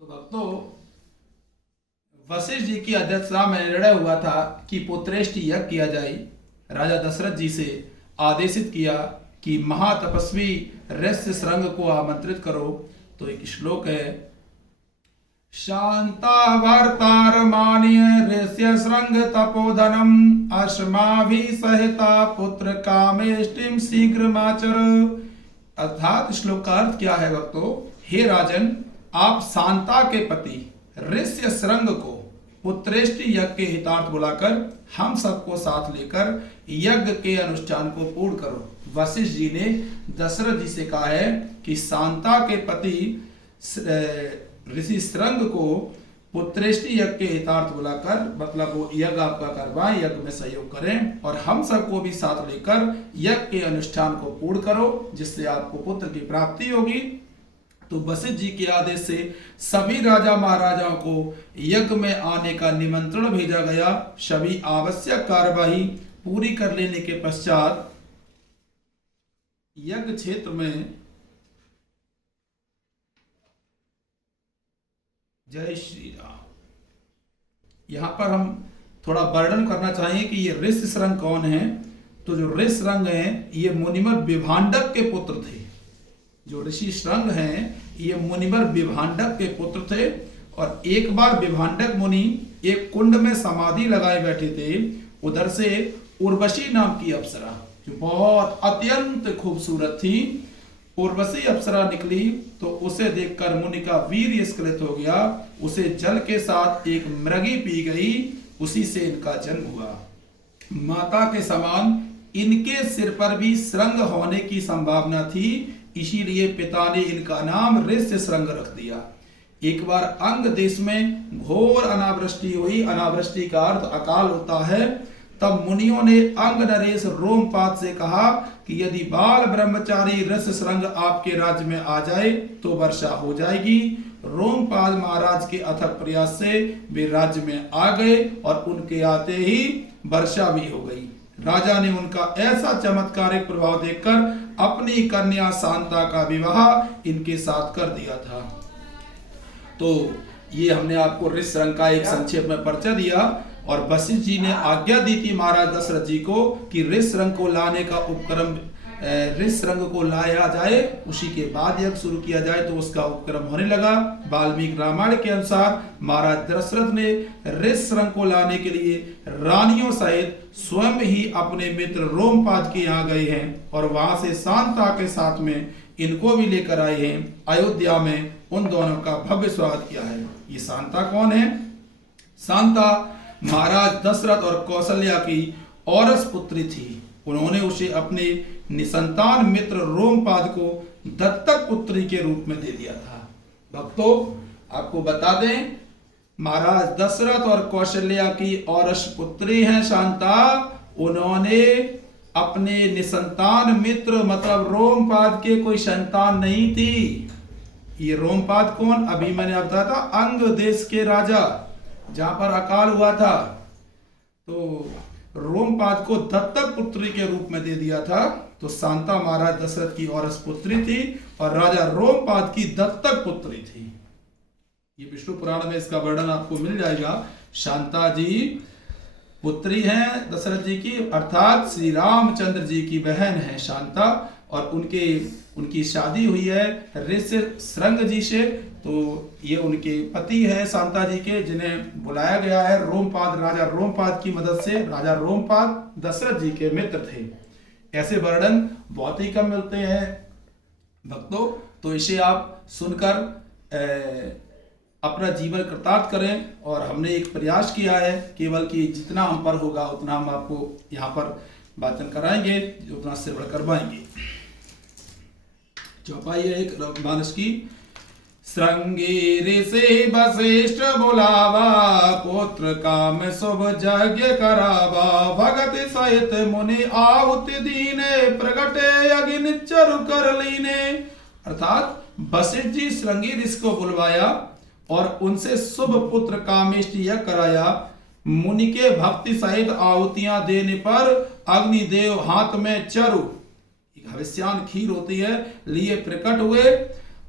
तो भक्तों, वशिष्ठ जी की अध्यक्षता में निर्णय हुआ था कि पुत्रेष्टि यज्ञ किया जाए। राजा दशरथ जी से आदेशित किया कि महातपस्वी ऋष्य श्रृंग को आमंत्रित करो। तो एक श्लोक है, शांता भर्तार मान्य ऋष्य श्रृंग तपोधनम अश्माभि सहिता पुत्र कामेष्टिम शीघ्रमाचर। अर्थात श्लोक का अर्थ क्या है भक्तों? हे राजन, आप शांता के पति ऋष्य श्रृंग को पुत्रेष्टि यज्ञ के हितार्थ बुलाकर हम सबको साथ लेकर यज्ञ के अनुष्ठान को पूर्ण करो। वशिष्ठ जी ने दशरथ जी से कहा है कि शांता के पति ऋषि श्रृंग को पुत्रेष्टि यज्ञ के हितार्थ बुलाकर, मतलब वो यज्ञ आपका करवाएं, यज्ञ में सहयोग करें और हम सबको भी साथ लेकर यज्ञ के अनुष्ठान को पूर्ण करो, जिससे आपको पुत्र की प्राप्ति होगी। तो वशिष्ठ जी के आदेश से सभी राजा महाराजाओं को यज्ञ में आने का निमंत्रण भेजा गया। सभी आवश्यक कार्यवाही पूरी कर लेने के पश्चात यज्ञ क्षेत्र में, जय श्री राम, यहां पर हम थोड़ा वर्णन करना चाहेंगे कि ये ऋष्य श्रृंग कौन है। तो जो ऋष्य श्रृंग हैं, ये मुनिवर विभांडक के पुत्र थे। जो ऋषि श्रृंग हैं, ये मुनिवर विभांडक के पुत्र थे। और एक बार विभांडक मुनि एक कुंड में समाधि लगाए बैठे थे। उधर से उर्वशी नाम की अप्सरा, जो बहुत अत्यंत खूबसूरत थी, उर्वशी अप्सरा निकली। तो उसे देखकर मुनि का वीर्य स्खलित हो गया। उसे जल के साथ एक मृगी पी गई, उसी से इनका जन्म हुआ। माता के समान इनके सिर पर भी श्रृंग होने की संभावना थी, इसीलिए पिता ने इनका नाम ऋष्य श्रृंग रख दिया। एक बार अंग देश में घोर अनावृष्टि हुई। अनावृष्टि का अर्थ अकाल होता है। तब मुनियों ने अंग नरेश रोमपाद से कहा कि यदि बाल ब्रह्मचारी ऋष्य श्रृंग आपके राज्य में आ जाए तो वर्षा हो जाएगी। रोमपाल महाराज के अथक प्रयास से वे राज्य में आ गए और उनके आते ही वर्षा भी हो गई। राजा ने उनका ऐसा चमत्कारिक प्रभाव देखकर अपनी कन्या शांता का विवाह इनके साथ कर दिया था। तो ये हमने आपको ऋष्य श्रृंग का एक संक्षेप में परिचय दिया। और वशिष्ठ जी ने आज्ञा दी थी महाराज दशरथ जी को कि ऋष्य श्रृंग को लाने का उपक्रम, ऋष्य श्रृंग को लाया जाए, उसी के बाद यज्ञ शुरू किया जाए। तो उसका उपक्रम होने लगा। वाल्मीकि रामायण के अनुसार महाराज दशरथ ने ऋष्य श्रृंग को लाने के लिए रानियों सहित स्वयं ही अपने मित्र रोमपाद के यहाँ गए हैं और वहां से शांता के साथ में इनको भी लेकर आए हैं। अयोध्या में उन दोनों का भव्य स्वागत किया है। ये शांता कौन है? शांता महाराज दशरथ और कौशल्या की औरस पुत्री थी। उन्होंने उसे अपने निसंतान मित्र रोमपाद को दत्तक पुत्री के रूप में दे दिया था। भक्तों, आपको बता दें, महाराज दशरथ और कौशल्या की औरस पुत्री हैं शांता। उन्होंने अपने निसंतान मित्र, मतलब रोमपाद के कोई संतान नहीं थी। ये रोमपाद कौन? अभी मैंने आप बताया था, अंग देश के राजा, जहां पर अकाल हुआ था। तो रोमपाद को दत्तक पुत्री के रूप में दे दिया था। तो शांता महाराज दशरथ की औरस पुत्री थी और राजा रोमपाद की दत्तक पुत्री थी। ये विष्णु पुराण में इसका वर्णन आपको मिल जाएगा। शांता जी पुत्री हैं दशरथ जी की, अर्थात श्री रामचंद्र जी की बहन है शांता। और उनकी शादी हुई है ऋष्य श्रृंग जी से। तो ये उनके पति हैं शांता जी के, जिन्हें बुलाया गया है रोमपाद, राजा रोमपाद की मदद से। राजा रोमपाद दशरथ जी के मित्र थे। ऐसे वर्णन बहुत ही कम मिलते हैं भक्तों। तो इसे आप सुनकर अपना जीवन कृतार्थ करें। और हमने एक प्रयास किया है, केवल कि जितना हम पर होगा उतना हम आपको यहाँ पर वाचन कराएंगे, उतना श्रवण करवाएंगे। चौपाई है एक मानस की। श्रृंगी ऋषि वशिष्ठ बुलावा, पुत्र काम शुभ यज्ञ करावा। भगत सहित मुनि आहुति दीने, प्रगटे अग्नि चरु कर लीने। अर्थात वशिष्ठ जी श्रृंगी ऋषि को बुलवाया और उनसे शुभ पुत्र कामेष्टि यज्ञ कराया। मुनि के भक्ति सहित आहुतियां देने पर अग्निदेव हाथ में चरु, हविष्यान खीर होती है, लिए प्रकट हुए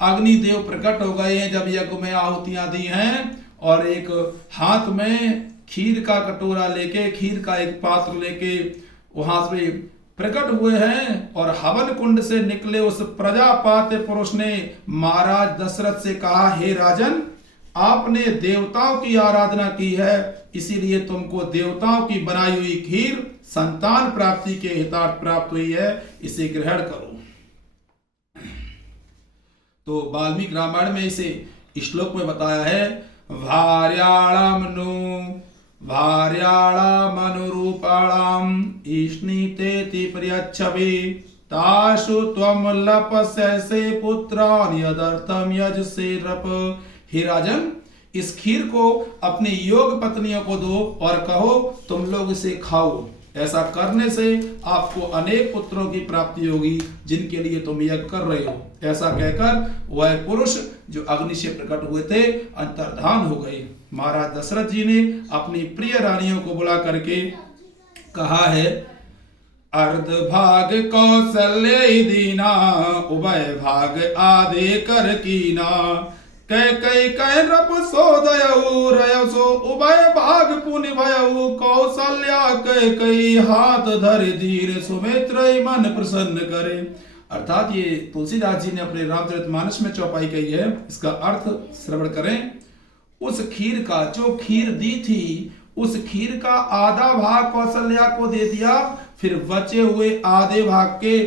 अग्निदेव प्रकट हो गए हैं जब यज्ञ में आहुतियां दी हैं, और एक हाथ में खीर का कटोरा लेके, खीर का एक पात्र लेके वहां से प्रकट हुए हैं। और हवन कुंड से निकले उस प्रजापात पुरुष ने महाराज दशरथ से कहा, हे राजन, आपने देवताओं की आराधना की है, इसीलिए तुमको देवताओं की बनाई हुई खीर संतान प्राप्ति के हितार्थ प्राप्त हुई है, इसे ग्रहण करो। तो वाल्मीकि रामायण में इसे श्लोक में बताया है, भार्याणामनुरूपाणाम ईष्णीतेति प्रियच्छवि तासु त्वम लपस्यसे पुत्रान् यदर्थम यजसे रप। हे राजन, इस खीर को अपनी योग पत्नियों को दो और कहो तुम लोग इसे खाओ, ऐसा करने से आपको अनेक पुत्रों की प्राप्ति होगी जिनके लिए तुम यज्ञ कर रहे हो। ऐसा कहकर वह पुरुष जो अग्नि से प्रकट हुए थे अंतर्धान हो गए। महाराज दशरथ जी ने अपनी प्रिय रानियों को बुला करके कहा है, अर्ध भाग कौशल्य दीना उभय भाग आदे कर कीना कई रप सोदयऊ रयसो उभय भाग पुनि भयऊ कौशल्या कई हाथ धरे धीर सुमित्र मन प्रसन्न करे। अर्थात ये तुलसीदास जी ने अपने रामचरितमानस में चौपाई कही है, इसका अर्थ श्रवण करें। उस खीर का जो खीर दी थी, उस खीर का आधा भाग कौशल्या को दे दिया, फिर बचे हुए आधे भाग के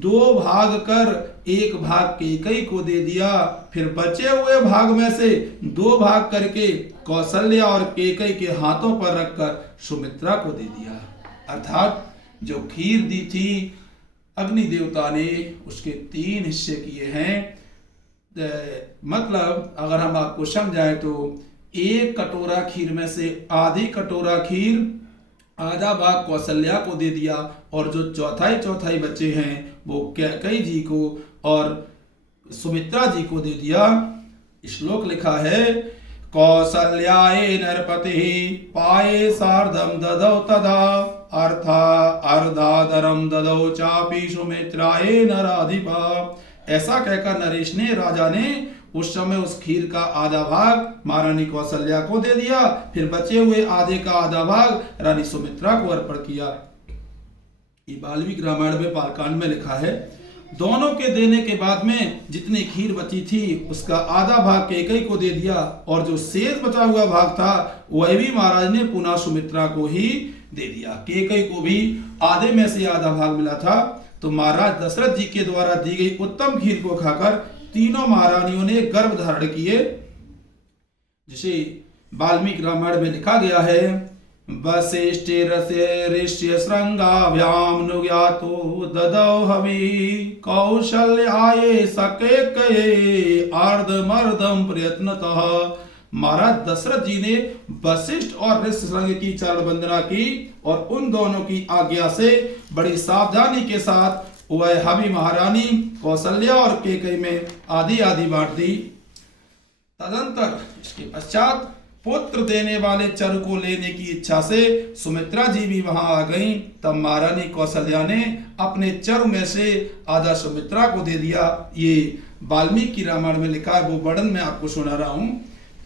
2 भाग कर 1 भाग कैकेयी को दे दिया, फिर बचे हुए भाग में से 2 भाग करके कौशल्या और कैकेयी के हाथों पर रखकर सुमित्रा को दे दिया। अर्थात जो खीर दी थी अग्नि देवता ने उसके 3 हिस्से किए हैं। मतलब अगर हम आपको समझाएं तो 1 कटोरा खीर में से आधी कटोरा खीर आधा भाग कौशल्या को दे दिया, और जो चौथाई बचे हैं वो कैकेयी जी को और सुमित्रा जी को दे दिया। श्लोक लिखा है, कौशल्याये नरपति पाये सार्धम ददौ तदा अर्था अर्धाधरम ददौ चापी सुमित्राये नराधिपा। ऐसा कहकर नरेश ने, राजा ने उस समय उस खीर का आधा भाग महारानी कौशल्या को दे दिया, फिर बचे हुए आधे का आधा भाग रानी सुमित्रा को अर्पण किया। ये वाल्मीकि रामायण में बालकांड में लिखा है। दोनों के देने के बाद में जितनी खीर बची थी उसका आधा भाग कैकेयी को दे दिया, और जो शेष बचा हुआ भाग था वह भी महाराज ने पुनः सुमित्रा को ही दे दिया। कैकेयी को भी आधे में से आधा भाग मिला था। तो महाराज दशरथ जी के द्वारा दी गई उत्तम खीर को खाकर तीनों महारानियों ने गर्भ धारण किए, जिसे वाल्मीकि रामायण में लिखा गया है, वसिष्ठे ऋष्य श्रृंगाभ्याम नुज्ञातो ददौ हवि कौशल्याये सकेकये अर्धमर्धम प्रयत्नतः। महाराज दशरथ जी ने वशिष्ठ और ऋष्य श्रृंग की चरण वंदना की, और उन दोनों की आज्ञा से बड़ी सावधानी के साथ वह हवि महारानी कौशल्या और कैकेयी में आधी आधी बांट दी। तदंतर इसके पश्चात पुत्र देने वाले चरु को लेने की इच्छा से सुमित्रा जी भी वहां आ गईं। तब महारानी कौशल्या ने अपने चरु में से आधा सुमित्रा को दे दिया। ये वाल्मीकि रामायण में लिखा है, वो वर्णन मैं आपको सुना रहा हूं।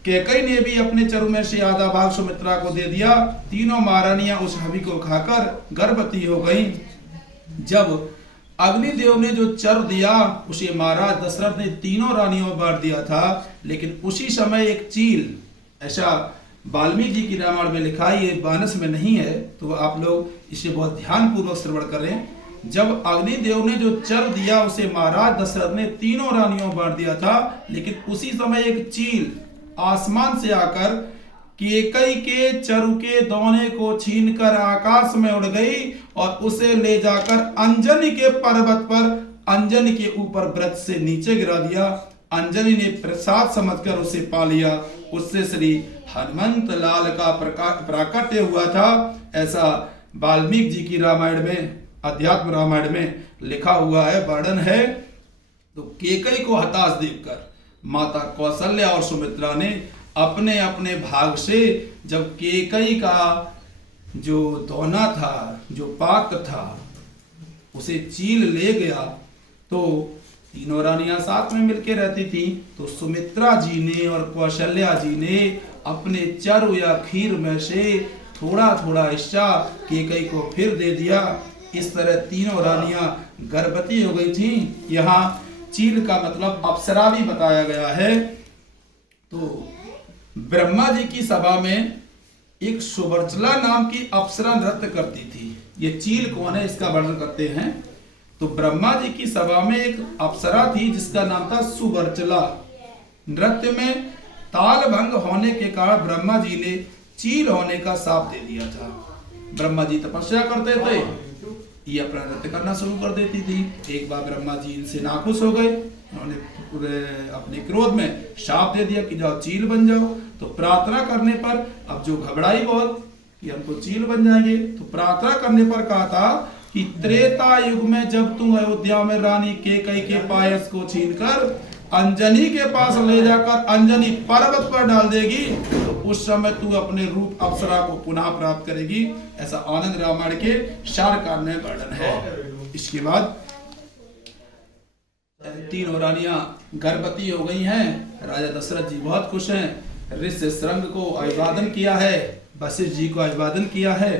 कैकेयी ने भी अपने चरु में से आधा भाग सुमित्रा को दे दिया। तीनों महारानियां उस हवि को खाकर गर्भवती हो गईं। जब अग्निदेव ने जो चर दिया उसे महाराज दशरथ ने तीनों रानियों में बांट दिया था, लेकिन उसी समय एक चील, ऐसा वाल्मीकि जी की रामायण में लिखा है, ये मानस में नहीं है, तो आप लोग इसे बहुत ध्यान पूर्वक श्रवण करें। जब अग्निदेव ने जो चर दिया उसे महाराज दशरथ ने तीनों रानियों में बांट दिया था, लेकिन उसी समय एक चील आसमान से आकर कैकेयी के चरु के दोने को छीनकर आकाश में उड़ गई और उसे ले जाकर अंजनी के पर्वत पर अंजनी के ऊपर वृक्ष से नीचे गिरा दिया। अंजनी ने प्रसाद समझकर उसे पा लिया। उससे श्री हनुमंत लाल का प्राकट्य हुआ था। ऐसा वाल्मीकि जी की रामायण में, अध्यात्म रामायण में लिखा हुआ है, वर्णन है। तो कैकेयी को हताश देखकर माता कौशल्या और सुमित्रा ने अपने अपने भाग से, जब कैकेयी का जो दोना था, जो पात्र था, उसे चील ले गया, तो तीनों रानियां साथ में मिलके रहती थी। तो सुमित्रा जी ने और कौशल्या जी ने अपने चरु या खीर में से थोड़ा थोड़ा हिस्सा कैकेयी को फिर दे दिया। इस तरह तीनों रानियां गर्भवती हो गई थी। यहाँ चील का मतलब अप्सरा भी बताया गया है। तो ब्रह्मा जी की सभा में एक सुवर्चला नाम की अप्सरा नृत्य करती थी। ये चील कौन है इसका वर्णन करते हैं। तो ब्रह्मा जी की सभा में एक अप्सरा थी जिसका नाम था सुवर्चला। नृत्य में ताल भंग होने के कारण ब्रह्मा जी ने चील होने का शाप दे दिया था। ब्रह्मा जी तपस्या करते थे, ये अपना नृत्य करना शुरू कर देती थी। एक बार ब्रह्मा जी इनसे नाखुश हो गए, उन्होंने पूरे अपने क्रोध में शाप दे दिया कि जाओ चील बन जाओ। तो प्रार्थना करने पर अब जो घबराई बहुत कि हमको चील बन जाएंगे, तो प्रार्थना करने पर कहा था कि त्रेता युग में जब तुम अयोध्या में रानी कैकेयी के पायस को छीनकर अंजनी के पास ले जाकर अंजनी पर्वत पर डाल देगी, तो उस समय तू अपने रूप अप्सरा को पुनः प्राप्त करेगी। ऐसा आनंद रामायण के शारकांड में वर्णन है। इसके बाद तीनों रानियां गर्भवती हो गई हैं। राजा दशरथ जी बहुत खुश हैं। ऋष्य शृंग को अभिवादन किया है, वशिष्ठ जी को अभिवादन किया है।